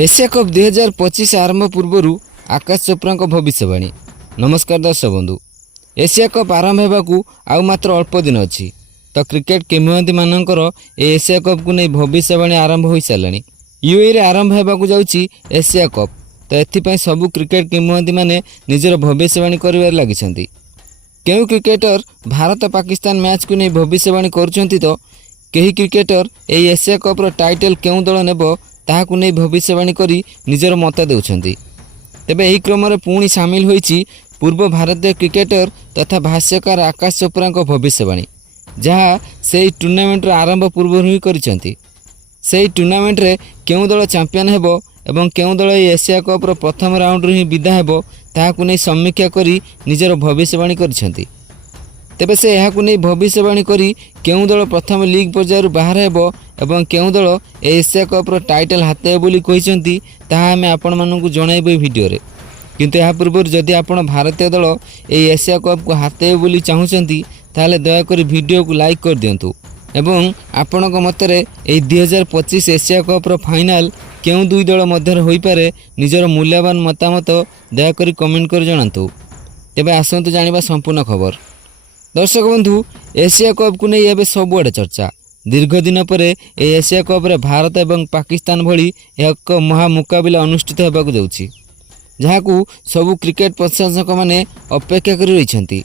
Asia cup 2025 आरंभ पूर्व आकाश चोप्रा भविष्यवाणी। नमस्कार दर्शक बंधु, एशिया कप आरंभ होगाकू आउ मात्र अल्प दिन अच्छी तो क्रिकेट किंवदंती मानकर एशिया कप को नहीं भविष्यवाणी आरंभ हो सारे। यूएई रे आरंभ होगाकू जाउची एशिया कप, तो एथिपाई सबु क्रिकेट किंवदंती माने निजर भविष्यवाणी कर लगी। केउ क्रिकेटर भारत पाकिस्तान मैच को नहीं भविष्यवाणी करुँच, तो कई क्रिकेटर यह एशिया कप्र टाइटल केउ दल नेब ताहाकू नहीं भविष्यवाणी करी निजर मत देउछंती। तेबे एही क्रम रे पुणी सामिल होईची पूर्व भारतीय क्रिकेटर तथा भाष्यकार आकाश चोप्रा भविष्यवाणी, जहाँ से टूर्नामेंट आरंभ पूर्व ही करिसेंती। से टूर्नामेंट रे केउ दल चैंपियन हेबो एवं केउ दल एशिया कप्र प्रथम राउंड ही विदा हेबो ताहाकू नहीं समीक्षा करी निजर भविष्यवाणी करिसेंती। तेबे से यहाकू नहीं भविष्यवाणी करी केउ दल प्रथम लीग पर्यायर बाहर हेबो एवं केउ दल एशिया कप्र टाइटल हाते बोली कहिसेंती, ताहा आमे आपण मानकू जणाइबो वीडियो रे। किंतु या पूर्व जदि आपण भारतीय दल ए एशिया कप को हाते बोली चाहुचंती ताले दया करी वीडियो को लाइक कर दियंतु एवं आपणक मतरे ए 2025 एशिया कप्र फाइनाल केउ दुई दल मध्य होई पारे निजर मूल्यवान मतामत दया करी कमेंट कर जणांतु। तेबे आसंतु जानिबा संपूर्ण खबर। दर्शक बंधु, एशिया कप को नहीं एबे सबुआडे चर्चा। दीर्घ दिन पर एशिया कप रे भारत एवं पाकिस्तान भली एक महा मुकाबिला अनुष्ठित होबाकू जाउछि, जहाकू सबु क्रिकेट प्रशंसक माने अपेक्षा करि रहिछंती।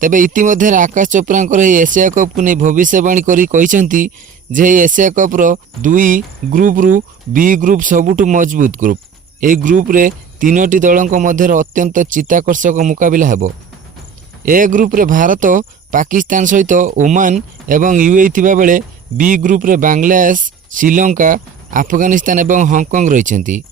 तेबे इतिमध्ये आकाश चोप्रा एशिया कप को नहीं भविष्यवाणी करी कहिसंती जे एशिया कप रो दुई ग्रुप रु बी ग्रुप सबुठु मजबूत ग्रुप। ए ग्रुप रे तीनोटी दलक मध्य अत्यंत चित्ताकर्षक मुकाबिला हेबो। ए ग्रुप रे भारत पाकिस्तान सहित ओमान एवं यूएई थिबा बेले बी ग्रुप रे बांग्लादेश, श्रीलंका, अफगानिस्तान एवं हांगकांग रहिसेंती।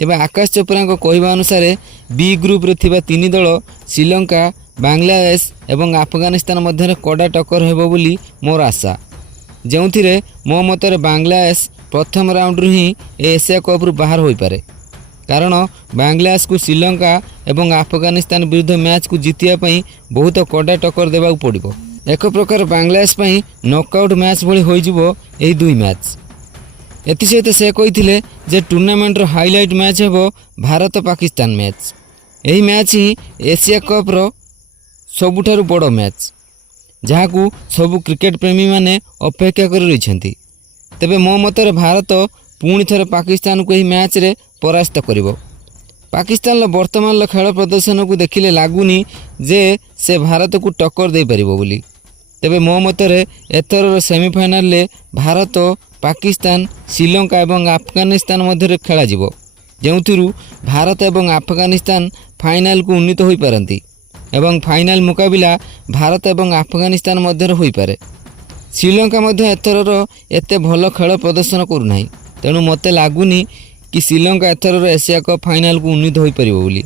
तेबे आकाश चोप्रा कहवा अनुसार बी ग्रुप रे थिबा तीन दल श्रीलंका, बांग्लादेश एवं अफगानिस्तान मध्य कड़ा टक्कर हेबो बोली मोर आशा, जेउथिरे मो मतरे बांग्लादेश प्रथम राउंड रु ही एशिया कप रु बाहर होई पारे, कारण बांग्लादेश को श्रीलंका एवं अफगानिस्तान विरुद्ध मैच को जितिया पई बहुत कड़ा टक्कर देबा पड़िबो। एक प्रकार बांग्लादेश पई नॉकआउट मैच भली होई जिवो एही दुई मैच। एथि सहित से कहिथिले जे टूर्नामेंट रो हाईलाइट मैच हेबो भारत पाकिस्तान मैच। एही मैच ही एशिया कप रो सबुठारु बड़ मैच, जहाकू सबु क्रिकेट प्रेमी माने अपेक्षा कर रहिछंती। तेबे मो मतरे भारत पुणी थरे पाकिस्तान को यही मैच रे परास्त करिवो। पाकिस्तान वर्तमान खेल प्रदर्शन को देखिले लागुनी जे से भारत को टक्कर दे परिबो बोली। तेबे मो मतरे एथर सेमीफाइनल ले भारत, पाकिस्तान, श्रीलंका एवं अफगानिस्तान मध्य खेला जिवो, जेउथिरु भारत एवं अफगानिस्तान फाइनाल को उन्नीत होई पारंती एवं फाइनाल मुकाबिला भारत एवं अफगानिस्तान मध्य होई पारे। श्रीलंका मध्य एथर एते भल खेल प्रदर्शन करूनाही, तेणु मते लागुनी कि श्रीलंका एथर एशिया कप फाइनाल को उन्नीत होई परिबो बोली।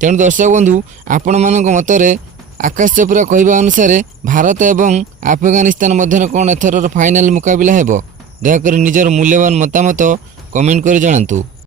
तेणु दर्शक बंधु, आपण मानक मतरे आकाश चोप्रा कहवा अनुसार भारत एवं अफगानिस्तान मध्य कौन एथर फाइनाल मुकाबिला हेबो, दयाकर निजर मूल्यवान मतामत कमेंट कर जणांतु।